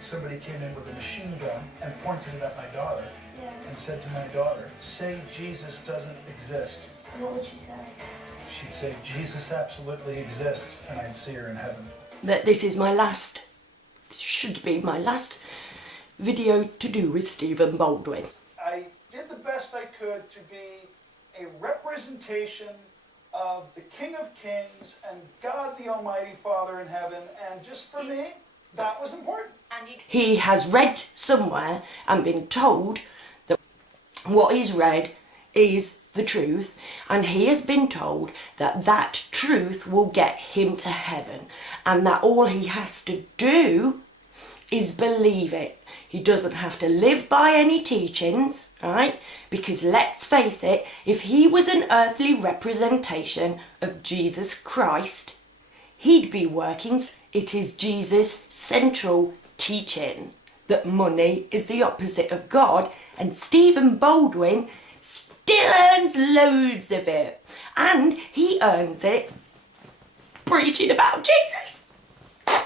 Somebody came in with a machine gun and pointed it at my daughter and said to my daughter, say Jesus doesn't exist. And what would she say? She'd say, Jesus absolutely exists, and I'd see her in heaven. That this is my last, should be my last video to do with Stephen Baldwin. I did the best I could to be a representation of the King of Kings and God the Almighty Father in heaven, and just for me, that was important. He has read somewhere and been told that what he's read is the truth, and he has been told that that truth will get him to heaven, and that all he has to do is believe it. He doesn't have to live by any teachings, right? Because let's face it, if he was an earthly representation of Jesus Christ, he'd be working. It is Jesus' central teaching that money is the opposite of God, and Stephen Baldwin still earns loads of it, and he earns it preaching about Jesus. And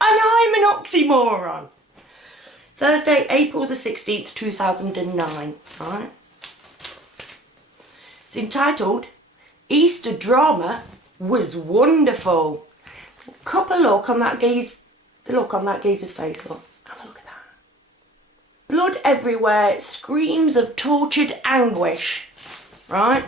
I'm an oxymoron. Thursday, April the 16th, 2009, right? It's entitled, Easter Drama Was Wonderful. Couple look on that geezer, the look on that geezer's face, look. Have a look at that. Blood everywhere, screams of tortured anguish, right?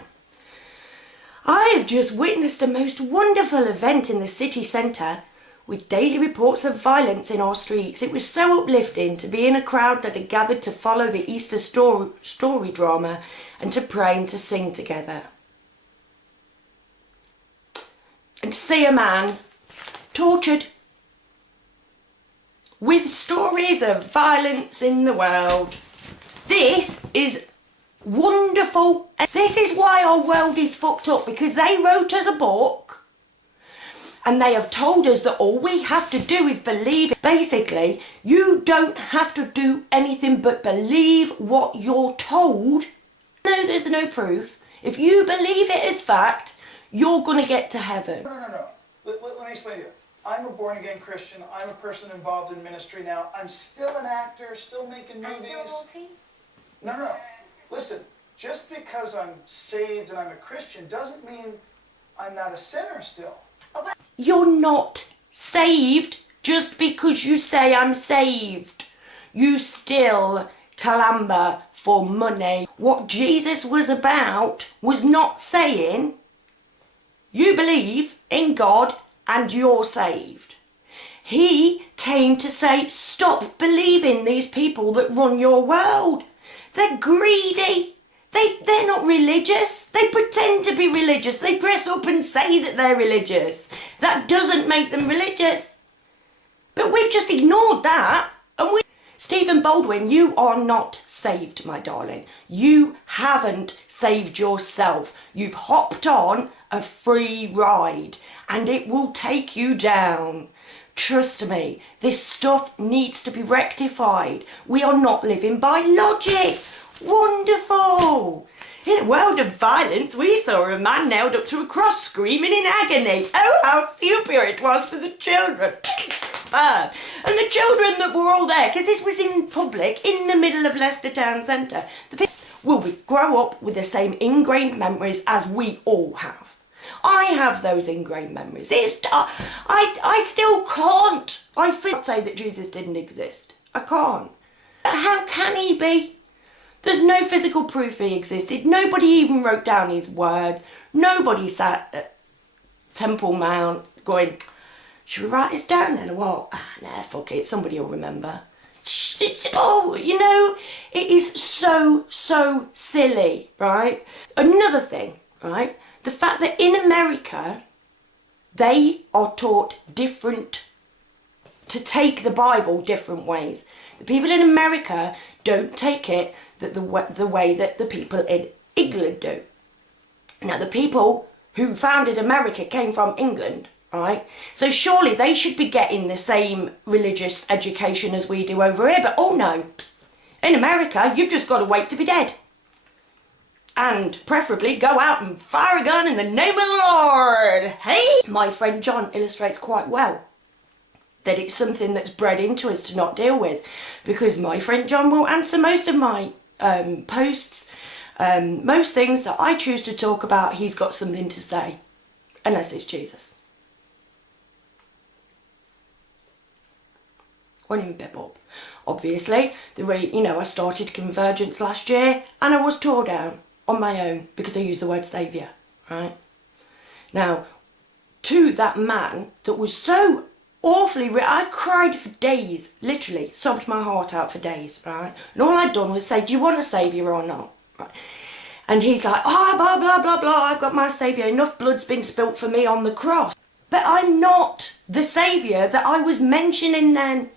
I have just witnessed a most wonderful event in the city centre with daily reports of violence in our streets. It was so uplifting to be in a crowd that had gathered to follow the Easter story drama and to pray and to sing together. And to see a man tortured with stories of violence in the world. This is wonderful. This is why our world is fucked up, because they wrote us a book and they have told us that all we have to do is believe it. Basically, you don't have to do anything but believe what you're told. No, there's no proof. If you believe it as fact, you're going to get to heaven. No. Let me explain to you. I'm a born-again Christian. I'm a person involved in ministry now. I'm still an actor, still making movies. And still naughty? No. Listen, just because I'm saved and I'm a Christian doesn't mean I'm not a sinner still. You're not saved just because you say I'm saved. You still clamber for money. What Jesus was about was not saying you believe in God and you're saved. He came to say, stop believing these people that run your world. They're greedy. They're not religious. They pretend to be religious. They dress up and say that they're religious. That doesn't make them religious. But we've just ignored that. Stephen Baldwin, you are not saved, my darling. You haven't saved yourself. You've hopped on a free ride and it will take you down. Trust me, this stuff needs to be rectified. We are not living by logic. Wonderful. In a world of violence, we saw a man nailed up to a cross screaming in agony. Oh, how super it was for the children. And the children that were all there, because this was in public, in the middle of Leicester Town Centre, the people will grow up with the same ingrained memories as we all have. I have those ingrained memories. I still can't. I say that Jesus didn't exist. I can't. How can he be? There's no physical proof he existed. Nobody even wrote down his words. Nobody sat at Temple Mount going, should we write this down then or what? Nah, fuck it, somebody will remember. It is so silly, right? Another thing, right? The fact that in America, they are taught to take the Bible different ways. The people in America don't take it the way that the people in England do. Now, the people who founded America came from England, right? So surely they should be getting the same religious education as we do over here, but oh no. In America, you've just got to wait to be dead. And preferably go out and fire a gun in the name of the Lord. Hey! My friend John illustrates quite well that it's something that's bred into us to not deal with, because my friend John will answer most of my posts. Most things that I choose to talk about, he's got something to say, unless it's Jesus. Won't even pip up. Obviously, I started Convergence last year and I was tore down on my own because I used the word saviour, right? Now, to that man that was so awfully, I cried for days, literally, sobbed my heart out for days, right? And all I'd done was say, do you want a saviour or not? Right? And he's like, oh, blah, blah, blah, blah, I've got my saviour, enough blood's been spilt for me on the cross. But I'm not the saviour that I was mentioning then.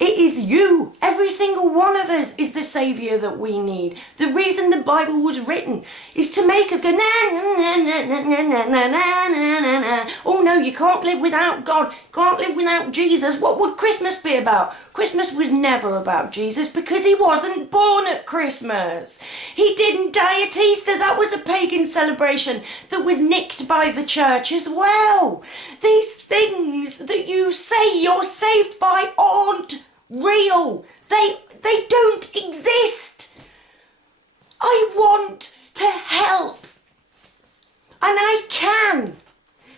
It is you. Every single one of us is the saviour that we need. The reason the Bible was written is to make us go, na, na, na, na, na, na, na, na, na, na. Oh no, you can't live without God. Can't live without Jesus. What would Christmas be about? Christmas was never about Jesus because he wasn't born at Christmas. He didn't die at Easter. That was a pagan celebration that was nicked by the church as well. These things that you say you're saved by aren't real. They don't exist. I want to help. And I can.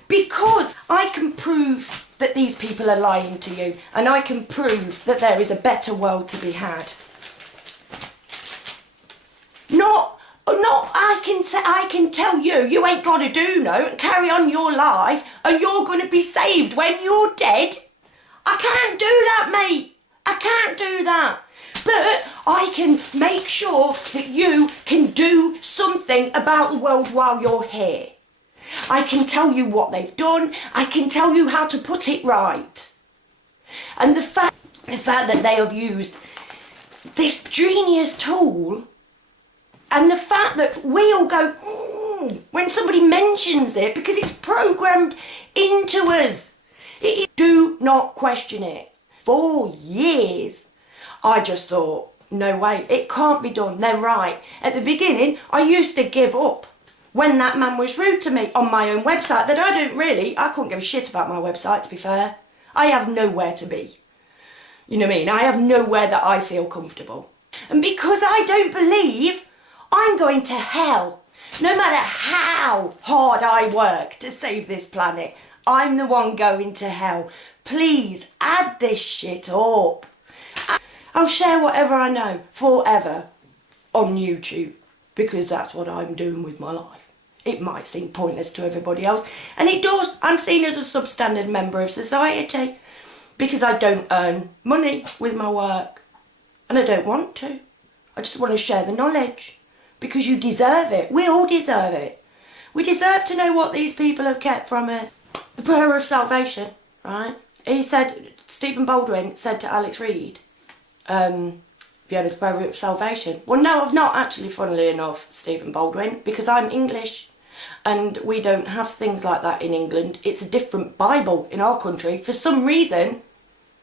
Because I can prove that these people are lying to you, and I can prove that there is a better world to be had. I can tell you ain't got to do no and carry on your life and you're going to be saved when you're dead. I can't do that, mate. I can't do that. But I can make sure that you can do something about the world while you're here. I can tell you what they've done. I can tell you how to put it right. And the fact that they have used this genius tool, and the fact that we all go, when somebody mentions it, because it's programmed into us. Do not question it. For years, I just thought, no way, it can't be done. They're right. At the beginning, I used to give up when that man was rude to me on my own website that I couldn't give a shit about my website, to be fair. I have nowhere to be. You know what I mean? I have nowhere that I feel comfortable. And because I don't believe, I'm going to hell. No matter how hard I work to save this planet, I'm the one going to hell. Please add this shit up. I'll share whatever I know forever on YouTube because that's what I'm doing with my life. It might seem pointless to everybody else, and it does. I'm seen as a substandard member of society because I don't earn money with my work, and I don't want to. I just want to share the knowledge because you deserve it. We all deserve it. We deserve to know what these people have kept from us. The prayer of salvation, right? He said, Stephen Baldwin said to Alex Reed, have you heard of the prayer of salvation? Well, no, I've not actually, funnily enough, Stephen Baldwin, because I'm English and we don't have things like that in England. It's a different Bible in our country. For some reason,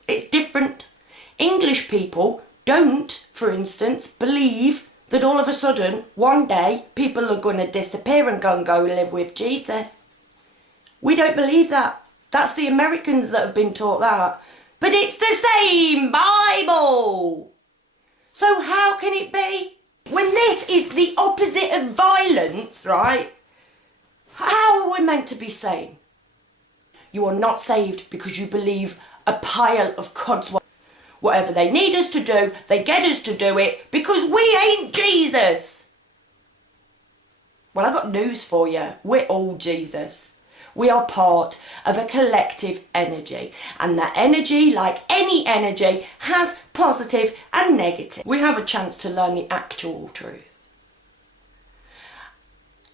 it's different. English people don't, for instance, believe that all of a sudden, one day, people are going to disappear and go live with Jesus. We don't believe that. That's the Americans that have been taught that. But it's the same Bible. So how can it be? When this is the opposite of violence, right? How are we meant to be sane? You are not saved because you believe a pile of codswallop. Whatever they need us to do, they get us to do it because we ain't Jesus. Well, I got news for you. We're all Jesus. We are part of a collective energy, and that energy, like any energy, has positive and negative. We have a chance to learn the actual truth.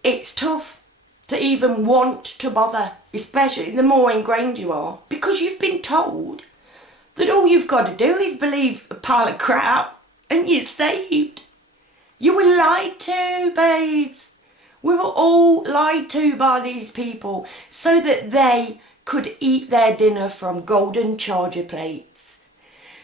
It's tough to even want to bother, especially the more ingrained you are, because you've been told that all you've got to do is believe a pile of crap and you're saved. You were lied to, babes. We were all lied to by these people so that they could eat their dinner from golden charger plates.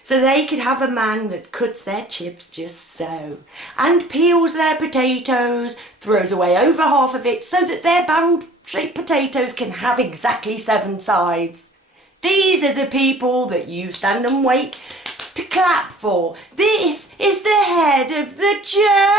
So they could have a man that cuts their chips just so and peels their potatoes, throws away over half of it so that their barrel-shaped potatoes can have exactly 7 sides. These are the people that you stand and wait to clap for. This is the head of the church.